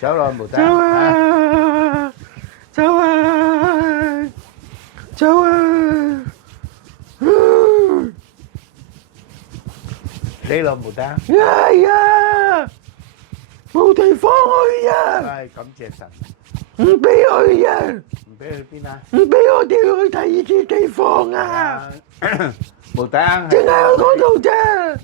走落無得。走啊！走啊！飛落無得。哎呀！冇地方去啊！唉，感謝神。唔俾去啊！唔俾去邊啊？唔俾我哋去第二啲地方啊！無得啱淨係去嗰度啫。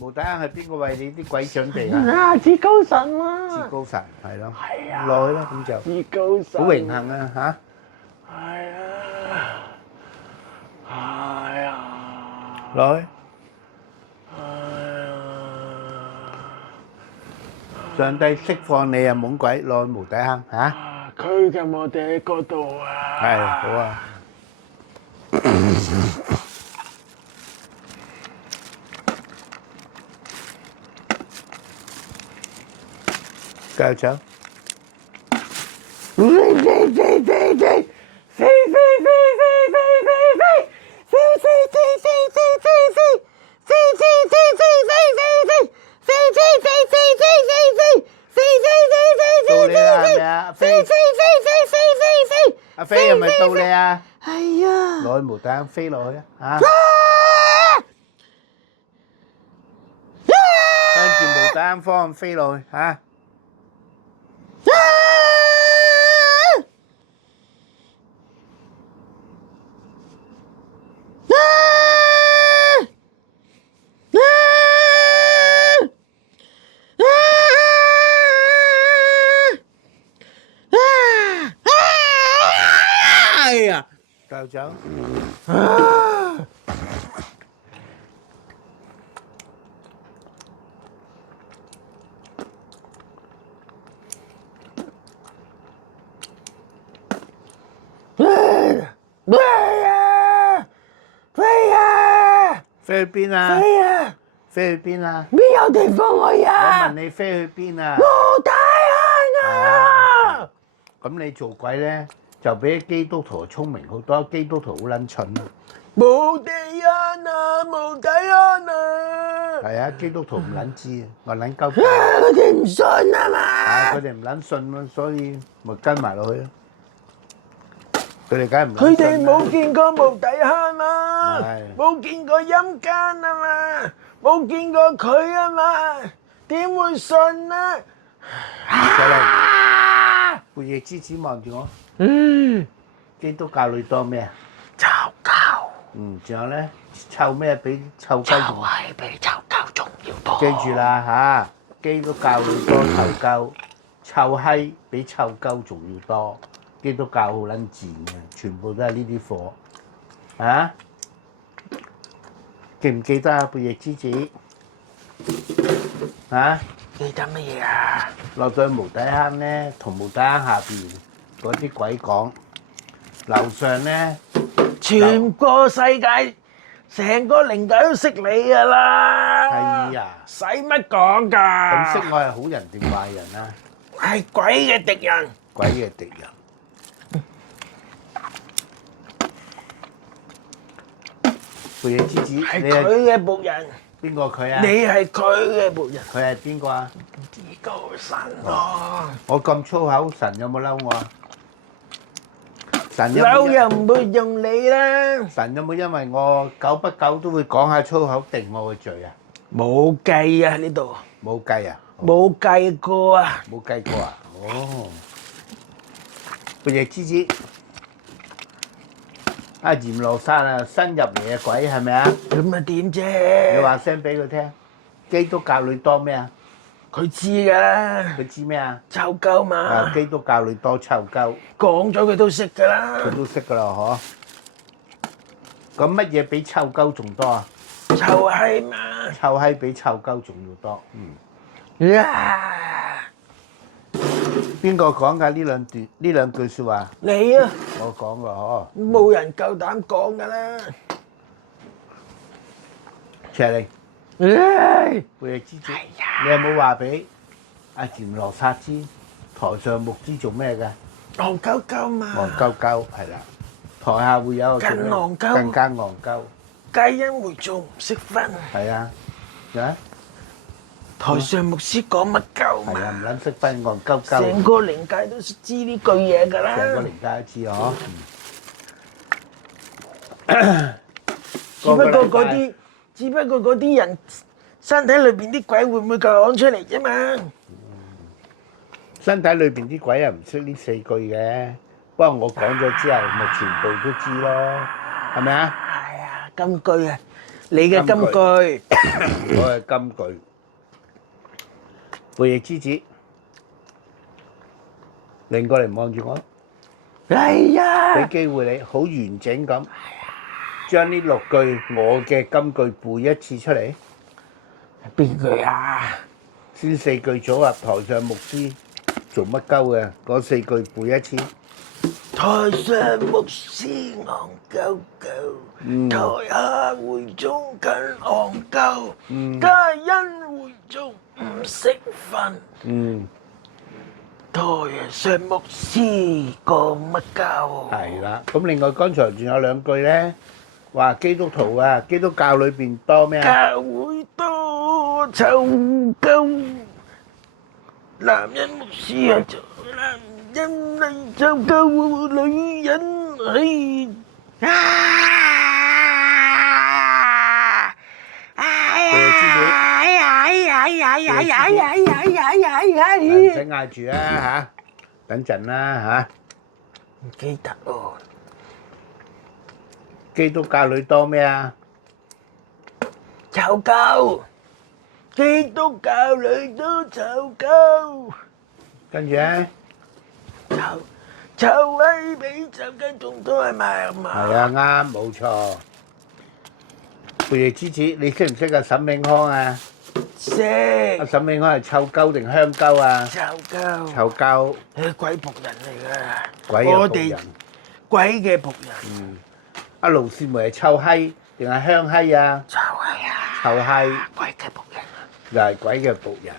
無得啱係邊個為你啲鬼準備啊？啊！至高神啊！至高神係咯。係啊。落去啦，咁就至高神。好榮幸啊嚇！係啊！係啊！落去。上帝釋放你啊，懵鬼落去無底坑嚇！佢嘅我哋喺嗰度啊！係好啊！繼續走。到你啦，係咪啊？阿飛係咪到你啊？係啊！落去無底坑飛落去啊！向住無底坑方向飛落去嚇！繼續走。飛去邊啊？飛去邊啊？邊有地方去我啊？問你飛去邊啊？無底坑啊！咁你做鬼咧，就比基督徒聰明好多，基督徒好撚蠢啊！無地坑啊！無底坑啊！係啊，基督徒唔撚知啊，我撚鳩。佢哋唔信啊嘛！佢哋唔撚信咯，所以咪跟埋落去咯。佢哋梗係唔撚信啦。佢哋冇見過無底坑啊！係冇見過陰間啊嘛！冇見過佢啊嘛！點會信啊？再嚟，半夜之子望住我。基督教裏多咩啊？臭膠，仲有咧，臭咩比臭就雞仲？係比臭膠仲要多。記住啦嚇，基督教裏多臭鳩，臭閪比臭鳩仲要多。基督教好撚賤嘅，全部都係呢啲貨。啊？記唔記得啊？半夜之子啊？記得乜嘢啊？落到去無底坑咧，同無底坑下邊嗰啲鬼講，樓上咧全個世界，成個靈界都識你㗎啦！係啊，使乜講㗎？咁識我係好人定壞人啊？係鬼嘅敵人。鬼嘅敵人。半夜之子，係你係佢嘅僕人，邊個佢啊？你係佢嘅僕人。佢係邊個啊？至高神咯，我咁粗口，神有冇嬲我啊？神有嬲冇又唔會用你啦。神有冇因為我久不久都會講下粗口定我嘅罪啊？冇計啊呢度，冇計啊！冇計過啊！冇計過啊！哦，半夜之子，阿嚴羅山啊，新入嚟嘅鬼係咪啊？咁啊點啫？你話聲俾佢聽，基督教裏多咩啊？佢知㗎啦，佢知咩啊？臭鳩嘛啊，，基督教裏多臭鳩，講咗佢都識㗎啦。佢都識噶啦，嗬。咁乜嘢比臭鳩仲多啊？臭閪嘛，臭閪比臭鳩仲要多。嗯。呀！邊個講㗎呢兩句説話？你啊，我講㗎嗬。冇人夠膽講㗎啦。謝你。唉，半夜之子，你有冇話俾阿嚴羅薩知台上牧師做咩嘅？戇鳩鳩嘛，戇鳩鳩係啦，台下會有一個做咩更戇鳩更加戇鳩，皆因會做唔識分。係啊，啊台上牧師講乜鳩係啊，唔嘛？撚識分戇鳩鳩，成個靈界都知呢句嘢㗎成個啦。靈界都知嗬。只不過嗰啲人身體裏邊啲鬼會唔會講出嚟啫嘛？身體裏邊啲鬼又唔識呢4句嘅，不過我講咗之後，咪全部都知咯，係咪啊？係啊，金句啊，你嘅金句。我係金句。背逆之子，擰過嚟望住我，哎呀！俾機會你好完整咁將呢6句我嘅金句背一次出嚟。邊句啊？先4句組合，台上牧師做乜鳩嘅？嗰4句背一次。台上牧師戇鳩鳩，台下會眾更戇鳩，皆因會眾唔識分。台上牧師講乜鳩？係啦，咁另外剛才仲有2句咧，話基督徒啊，基督教裏邊多咩啊？教會多臭鳩，男人牧師啊，男人嚟臭鳩，女人係唔使嗌住啊嚇，等陣啦嚇。唔記得喎。基督教裏多咩啊？臭鳩，基督教裏都臭鳩，跟住咧，臭閪比臭雞仲多係咪啊嘛？係啊啱，冇錯。背逆之子，你識唔識啊？沈永康啊？識阿沈永康係臭鳩定香鳩啊？臭鳩，臭鳩，係鬼僕人嚟㗎，鬼嘅我哋僕人。鬼嘅僕人，阿盧善梅係臭閪定係香閪啊？臭閪啊！臭閪鬼嘅僕人，又係鬼嘅僕人。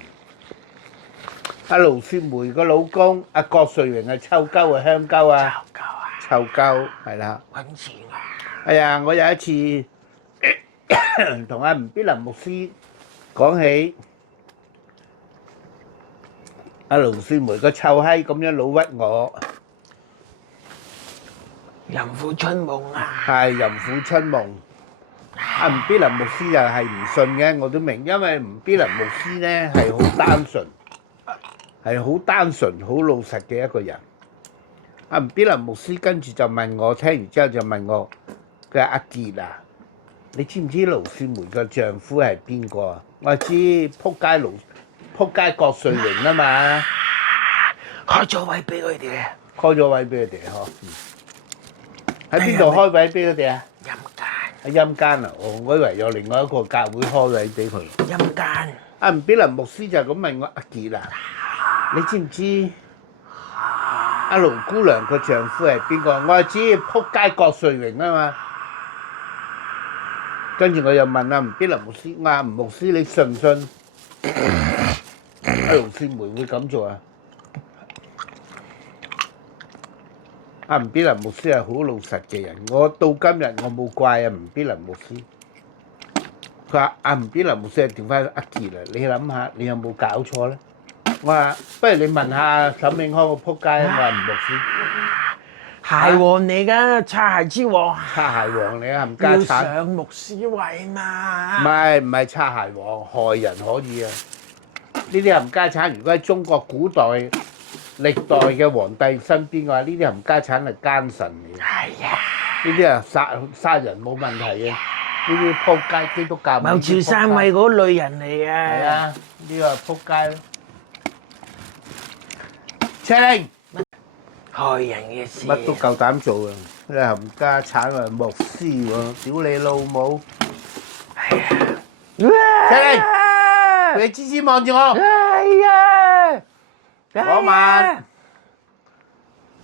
阿盧善梅個老公阿郭瑞榮係臭鳩啊香鳩啊？臭鳩啊！臭鳩係啦。揾錢啊！哎呀，我有一次同阿吳必林牧師講起阿盧善梅個臭閪咁樣老屈我，淫婦春夢啊！係淫婦春夢。阿吳必林牧師又係唔信嘅，我都明，因為吳必林牧師咧係好單純，係好單純、好老實嘅一個人。阿吳必林牧師跟住就問我，聽完之後就問我：佢話阿傑啊，你知唔知盧善梅個丈夫係邊個啊？我話知，仆街郭瑞榮啊嘛，開咗位俾佢哋啊！開咗位俾佢哋呵。喺邊度開位俾佢哋啊？陰間，喺陰間啊！我以為有另外一個教會開位俾佢。陰間，阿吳必林牧師就咁問我：阿傑啊，你知唔知阿盧姑娘個丈夫係邊個？我話知，仆街郭瑞榮啊嘛。跟住我又問阿吳必林牧師：我話吳牧師，你信唔信阿盧善梅會咁做啊？阿吳必林牧師係好老實嘅人，我到今日我冇怪阿吳必林牧師。佢話阿吳必林牧師係調翻阿傑啊！你諗下，你有冇搞錯咧？我話不如你問下沈永康個仆街啊！我話吳牧師，鞋王嚟㗎，擦鞋之王，擦鞋王嚟啊！冚家要產，上牧師位嘛？唔係擦鞋王，害人可以啊！呢啲冚家產，如果喺中國古代歷代嘅皇帝身邊嘅話，呢啲冚家產係奸臣嚟嘅。係啊，呢啲啊殺人冇問題嘅，呢啲仆街基督教。謀朝篡位嗰類人嚟嘅。係啊，呢個係仆街咯。清害人嘅事。乜都夠膽做啊！你冚家產啊，牧師喎，屌你老母！係啊。清，你黐黐望住我。係啊。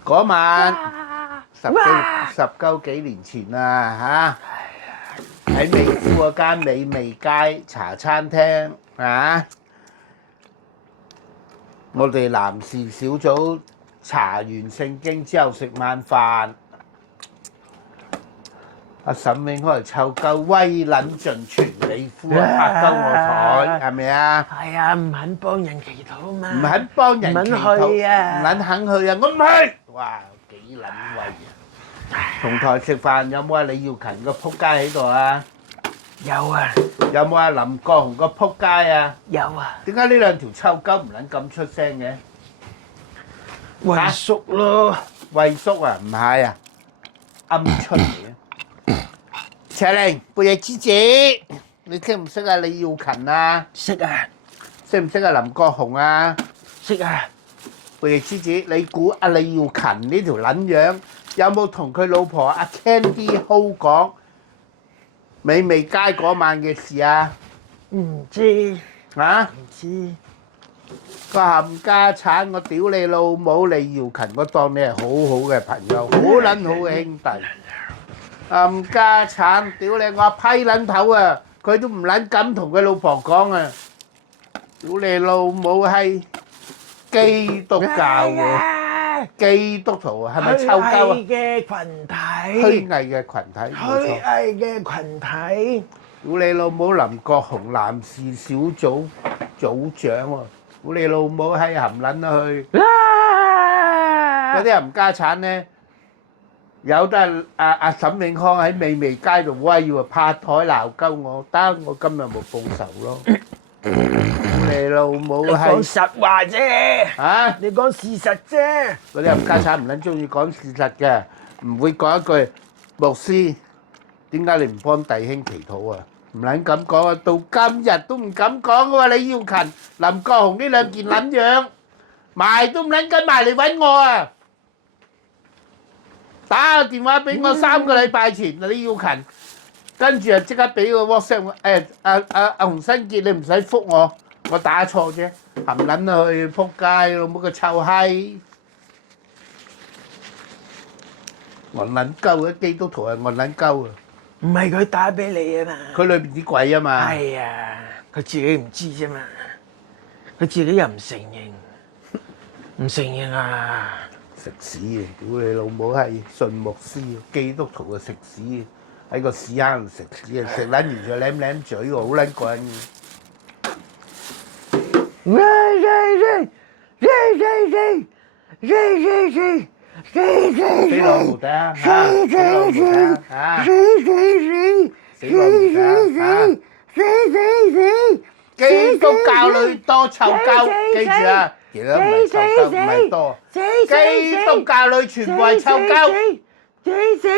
嗰晚十幾年前啊嚇，喺美孚嗰間美味街茶餐廳啊，我哋男士小組查完聖經之後食晚飯，阿沈永開嚟湊夠威撚盡全你夫啊拍鳩我台，係咪啊？係啊，唔肯幫人祈禱嘛。唔肯幫人祈唔肯去禱，啊唔肯去啊！我唔去。哇，幾撚威啊！同台食飯有冇阿李耀勤個撲街喺度啊？有啊，有冇阿林國雄個撲街啊？有啊，點解呢兩條臭鳩唔撚咁出聲嘅？遺叔咯，魏叔啊，唔係啊，鵪鶉嚟嘅。赤玲，貝野之子，你識唔識啊李耀勤啊？識啊，識唔識啊林國雄啊？識啊，貝野之子，你估阿李耀勤呢條撚樣有冇同佢老婆阿 Candy Ho 講美味街嗰晚嘅事啊？唔知啊？唔知，個冚家產，我屌你老母李耀勤，我當你係好好嘅朋友，好撚好嘅兄弟。冚家產，屌你我批撚頭啊！佢都唔撚敢同佢老婆講啊！屌你老母係基督教喎，基督徒係咪臭鳩啊？虛偽嘅群體，虛偽嘅群體，冇虛錯。偽嘅群體，屌你老母林國雄男士小組組長喎！屌你老母閪含撚去！嗰啲冚家產咧，有得阿沈永康喺美味街度威喎，拍台鬧鳩我，得我今日冇報仇咯。你老母你講係實話啫，啊！你講事實啫。嗰啲冚家產唔撚中意講事實嘅，唔會講一句牧師點解你唔幫弟兄祈禱啊？唔撚咁講啊！到今日都唔敢講嘅喎，李耀勤、林國雄呢兩件撚樣，埋都唔撚跟埋嚟揾我啊！打個電話俾我3個禮拜前，李耀勤，跟住啊即刻俾個 WhatsApp 我，阿洪新傑你唔使覆我，我打錯啫，含撚去撲街老母個臭閪！戇撚鳩嘅基督徒係戇撚鳩啊！唔係佢打俾你啊嘛，佢裏邊啲鬼啊嘛，係啊，佢自己唔知啫嘛，佢自己又唔承認，唔承認啊！食屎啊！屌你老母係信牧師，基督徒啊食屎，喺個屎坑度食屎啊！食撚完再舐舐嘴喎，好撚過癮嘅。死老母得啊！死老母得啊！死老母得啊！基督教裏多臭鳩，記住啊！其實唔係臭鳩，唔係多。基督教裏全部係臭鳩，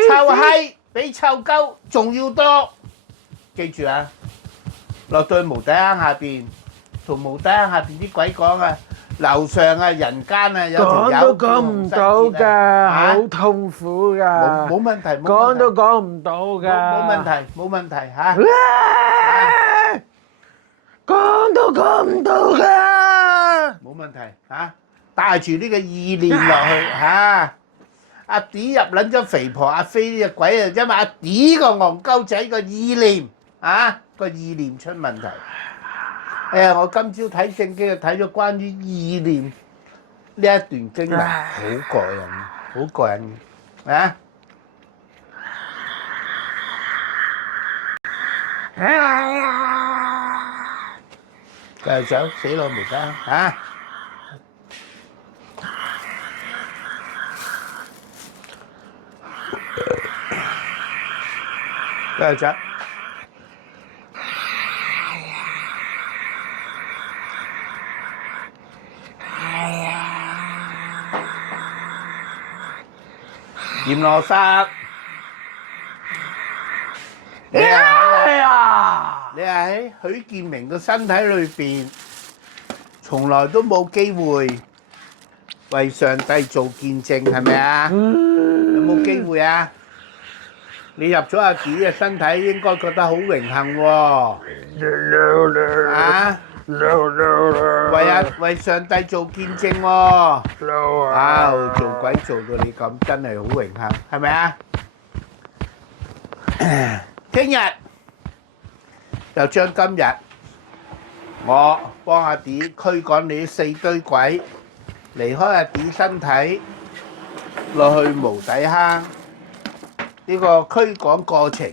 臭閪比臭鳩仲要多。記住啊！落到去無底坑下邊，同無底坑下邊啲鬼講啊！樓上啊，人間啊，有條友講都講唔到㗎，好痛苦㗎。冇問題，講都講唔到㗎。冇問題，冇問題嚇。講都講唔到㗎。冇問題嚇，帶住呢個意念落去嚇。阿 D 入撚咗肥婆阿飛呢隻鬼啊，因為阿 D 個戇鳩仔個意念啊，個意念出問題。哎呀！我今朝睇聖經啊，睇咗關於意念呢一段經文，好過癮，好過癮啊！繼續走，死老無得啊！繼續走。閻羅薩，你係喺許建明個身體裏邊，從來都冇機會為上帝做見證，係咪啊？有冇機會啊？你入咗阿 D 嘅身體，應該覺得好榮幸喎。啊！為上帝做見證喎，做鬼做到你咁，真係好榮幸，係咪啊？聽日就將今日我幫阿 D 驅趕你4堆鬼，離開阿 D 身體，落去無底坑呢個驅趕過程，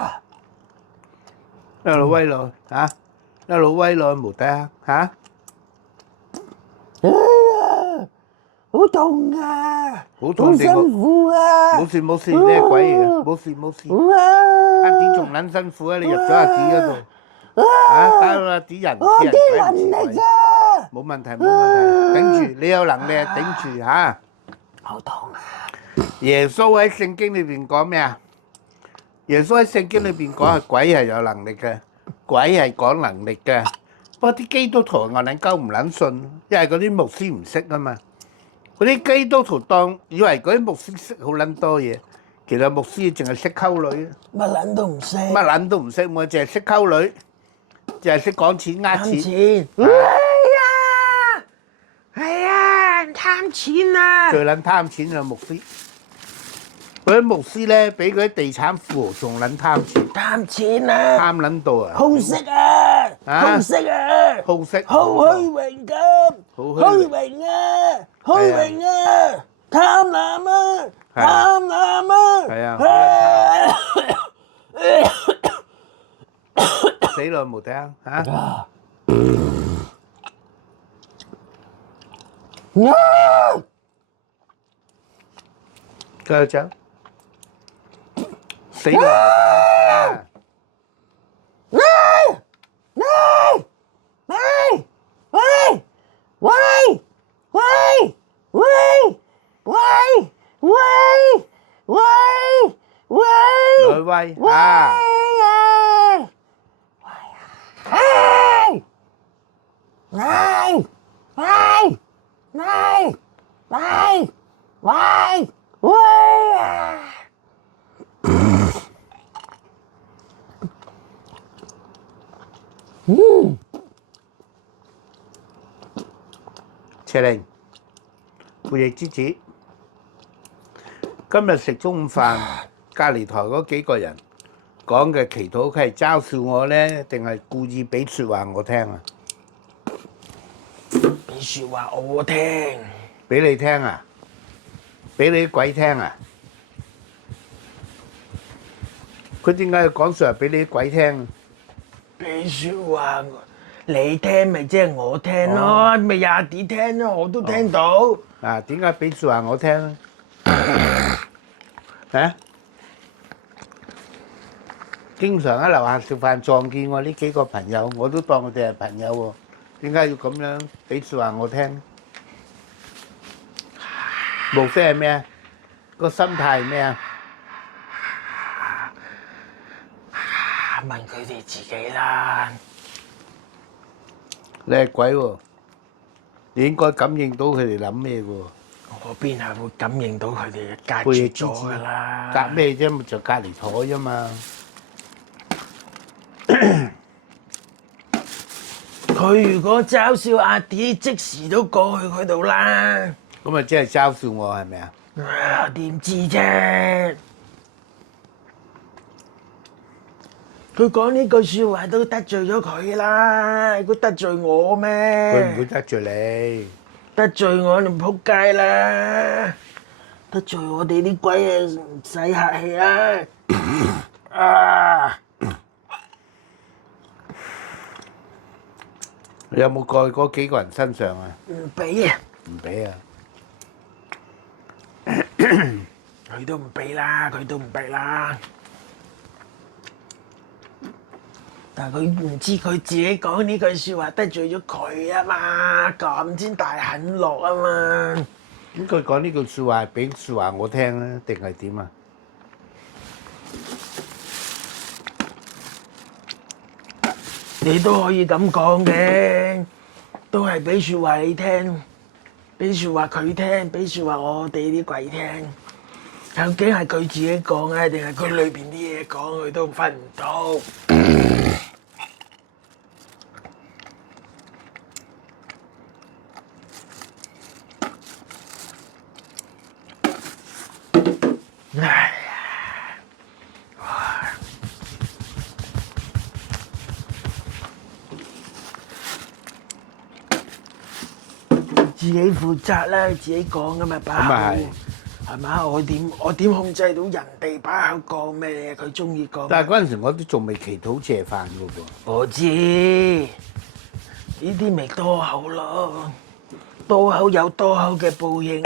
一路威落嚇，一路威落無得嚇。好痛啊！好痛辛苦啊！冇事冇事，你係鬼嚟嘅，冇事冇事。阿 D 仲撚辛苦啊！你入咗阿 D 嗰度嚇，打到阿 D 人似人鬼唔似鬼。冇問題冇問題，頂住，你有能力頂住嚇。好痛啊！耶穌喺聖經裏邊講咩啊？耶穌喺聖經裏邊講係鬼係有能力嘅，鬼係講能力嘅。不過啲基督徒我撚鳩唔撚信，因為嗰啲牧師唔識啊嘛。嗰啲基督徒當以為嗰啲牧師識好撚多嘢，其實牧師淨係識溝女，乜撚都唔識，乜撚都唔識，我淨係識溝女，淨係識講錢呃錢。係啊，貪錢啊！最撚貪錢嘅牧師，嗰啲牧師咧比嗰啲地產富豪仲撚貪錢，貪錢啊！貪撚到啊！好色啊！好色啊！好色，好虛榮咁，虛榮啊！虛榮啊！貪婪啊！貪婪啊！係啊！死咯冇聽嚇！繼續走，死咯冇聽！來威啊！赤玲，背翼之子，今日食中午飯，隔離台嗰幾個人講嘅祈禱，佢係嘲笑我咧，定係故意俾説話我聽啊？俾説話我聽，俾你聽啊？俾你啲鬼聽啊？佢點解要講説話俾你啲鬼聽？俾説話你聽咪即係我聽咯，咪廿啲聽咯，我都聽到。啊，點解俾説話我聽咧？啊？經常喺樓下食飯撞見我呢幾個朋友，我都當佢哋係朋友喎。點解要咁樣俾説話我聽？目的係咩啊？個心態係咩啊？問佢哋自己啦。你係鬼喎，你應該感應到佢哋諗咩嘅喎。我邊係會感應到佢哋隔背住咗㗎啦。隔咩啫？咪就隔離台啫嘛。佢如果嘲笑阿 D，即時都過去佢度啦。咁咪即係嘲笑我係咪啊？點知啫？佢講呢句説話都得罪咗佢啦，佢得罪我咩？佢唔會得罪你。得罪我就仆街啦！得罪我哋啲鬼啊，唔使客氣啦！啊！你有冇過去嗰幾個人身上啊？唔俾啊！唔俾啊！佢都唔俾啦，佢都唔俾啦。但係佢唔知佢自己講呢句説話得罪咗佢啊嘛，咁先大狠落啊嘛。咁佢講呢句説話係俾説話我聽咧，定係點啊？你都可以咁講嘅，都係俾説話你聽，俾説話佢聽，俾説話我哋啲鬼聽。究竟係佢自己講啊，定係佢裏邊啲嘢講，佢都分唔到。唉呀！自己負責啦，自己講噶嘛，把口。係嘛？我點控制到人哋把口講咩？佢中意講。但係嗰陣時我都仲未祈禱謝飯嘅喎。我知呢啲咪多口咯，多口有多口嘅報應。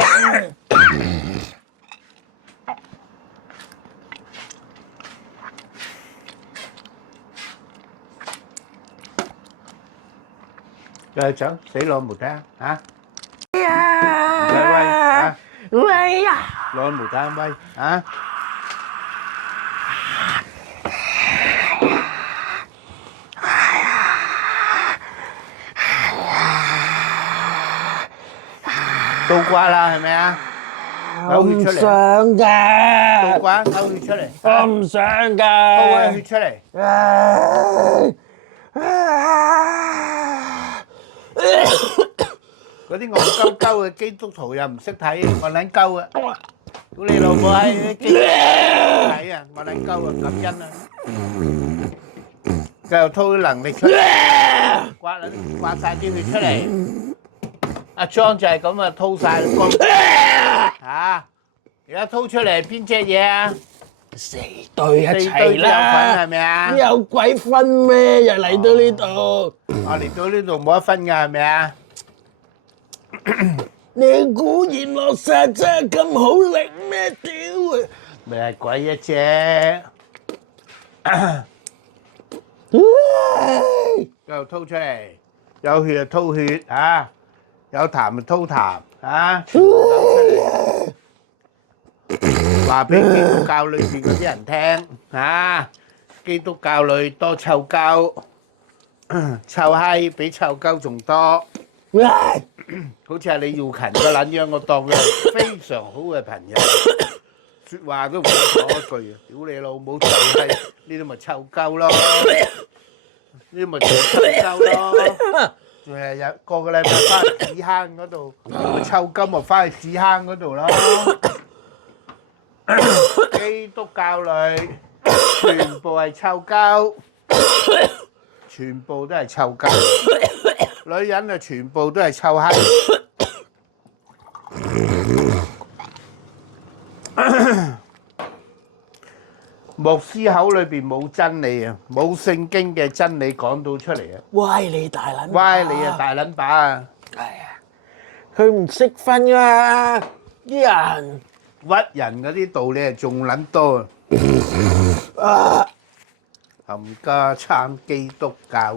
走死攞毛睇啊！哎呀！喂喂啊！喂呀！攞毛睇喂啊！倒掛啦係咪啊？我唔想㗎。倒掛嘔血出嚟。我唔想㗎。倒啊血出嚟。嗰啲戇鳩鳩嘅基督徒又唔識睇，我撚鳩啊！屌你老母閪！基督徒睇啊，我撚鳩啊，感恩啊！繼續吐能力出嚟，刮曬啲血出嚟。阿莊就係咁啊，吐曬光嚇！而家吐出嚟邊隻嘢啊？4對一齊啦！四對都有份係咪啊？有鬼分咩？又嚟到呢度。我嚟到呢度冇得分㗎係咪啊？你估閻羅石真係咁好力咩？屌啊！咪係鬼一隻，又吐出嚟，有血就吐血啊，有痰就吐痰啊，全部嘔出嚟，話俾基督教裏邊嗰啲人聽啊！基督教裏多臭鳩，臭閪比臭鳩仲多。好似係李耀勤個撚樣，我當佢係非常好嘅朋友，説話都唔講一句啊！屌你老母臭閪，呢啲咪臭鳩咯，呢啲咪臭鳩咯，仲係日個禮拜翻去屎坑嗰度，臭鳩咪翻去屎坑嗰度咯。基督教裏全部係臭鳩，全部都係臭鳩。女人啊，全部都係臭閪。牧師口裏邊冇真理啊，冇聖經嘅真理講到出嚟啊！歪你大撚把！歪你啊，大撚把啊！係啊，佢唔識分啊！啲人屈人嗰啲道理啊，仲撚多啊！冚家撐基督教。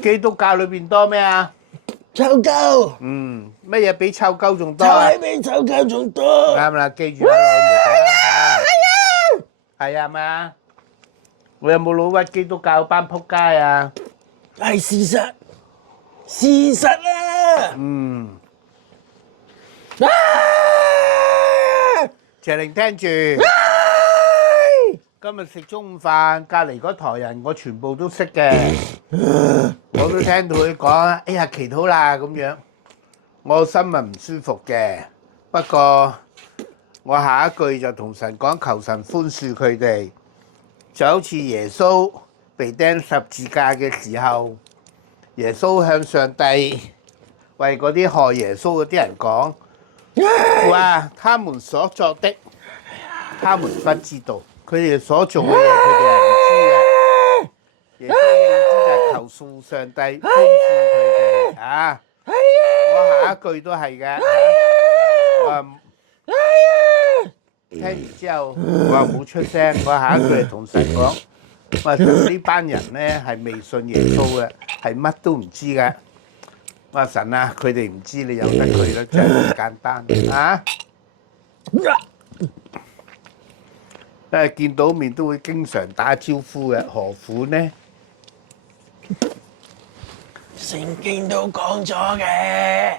基督教裏邊多咩啊？臭鳩。乜嘢比臭鳩仲多臭啊？閪比臭鳩仲多。啱啦，記住啦，係啊，係咪啊？我有冇老屈基督教班仆街啊？係事實，事實啊！謝玲聽住。今日食中午飯，隔離嗰台人我全部都識嘅，我都聽到佢講，哎呀祈禱啦咁樣，我心係唔舒服嘅。不過我下一句就同神講，求神寬恕佢哋，就好似耶穌被釘十字架嘅時候，耶穌向上帝為嗰啲害耶穌嗰啲人講，哇！他們所作的，他們不知道。佢哋所做嘅嘢，佢哋係唔知嘅。耶穌意思就係求訴上帝寬恕佢哋啊！我下一句都係嘅。我話聽完之後，我話冇出聲。我下一句係同神講：我話呢班人咧係未信耶穌嘅，係乜都唔知嘅。我話神啊，佢哋唔知你由得佢啦，真係咁簡單啊！見到面都會經常打招呼嘅，何苦呢？聖經都講咗嘅，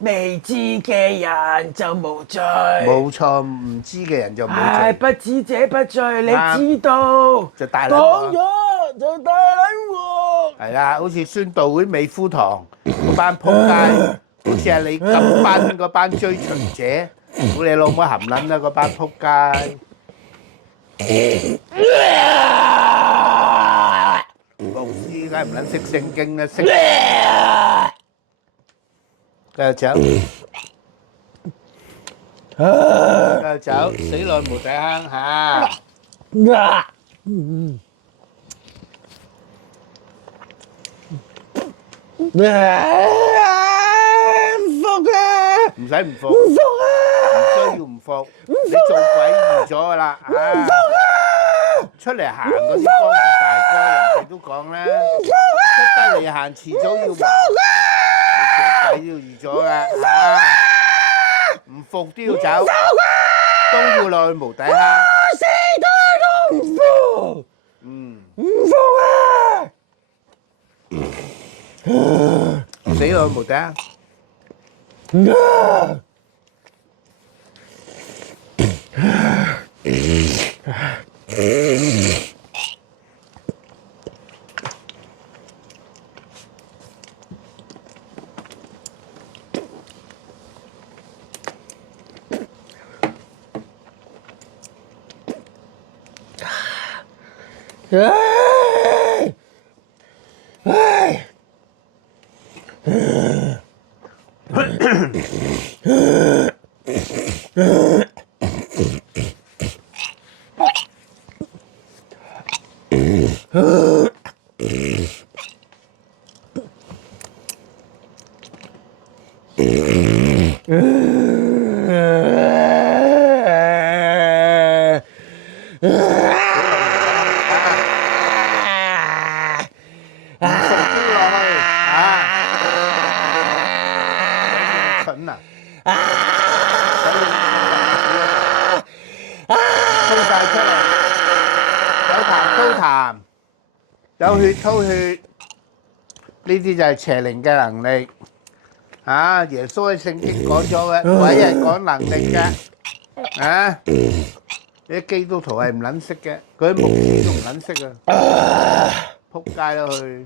未知嘅人就無罪。冇錯，唔知嘅人就冇罪。不知者不罪，你知道就大撚講咗就大撚鑊。係啦，好似宣道會美孚堂嗰班仆街，好似係你咁班嗰班追隨者，估你老母含撚啦嗰班仆街。牧師梗係唔撚識聖經啦，識繼續走，繼續走，死內無底坑嚇。唔服啊！唔使唔服，唔服啊！唔需要唔服，你做鬼預咗㗎啦嚇。出嚟行嗰啲江湖大哥，人哋都講啦，出得嚟行遲早要還，你做鬼都要預咗㗎嚇。唔服都要走，都要落去無底坑。死都唔服，唔服啊！死落去無底坑。蠢啊！吐晒出嚟，有痰都痰，有血吐血，呢啲就係邪靈嘅能力。啊！耶穌喺聖經講咗嘅，鬼係講能力嘅。啊！啲基督徒係唔撚識嘅，佢啲牧師都唔撚識啊！仆街啦佢，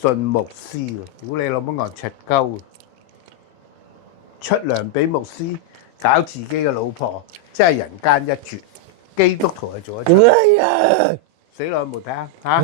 信牧師喎，屌你老母牛赤鳩！出糧俾牧師，搞自己嘅老婆，真係人間一絕。基督徒係做得出，死落去冇睇下嚇。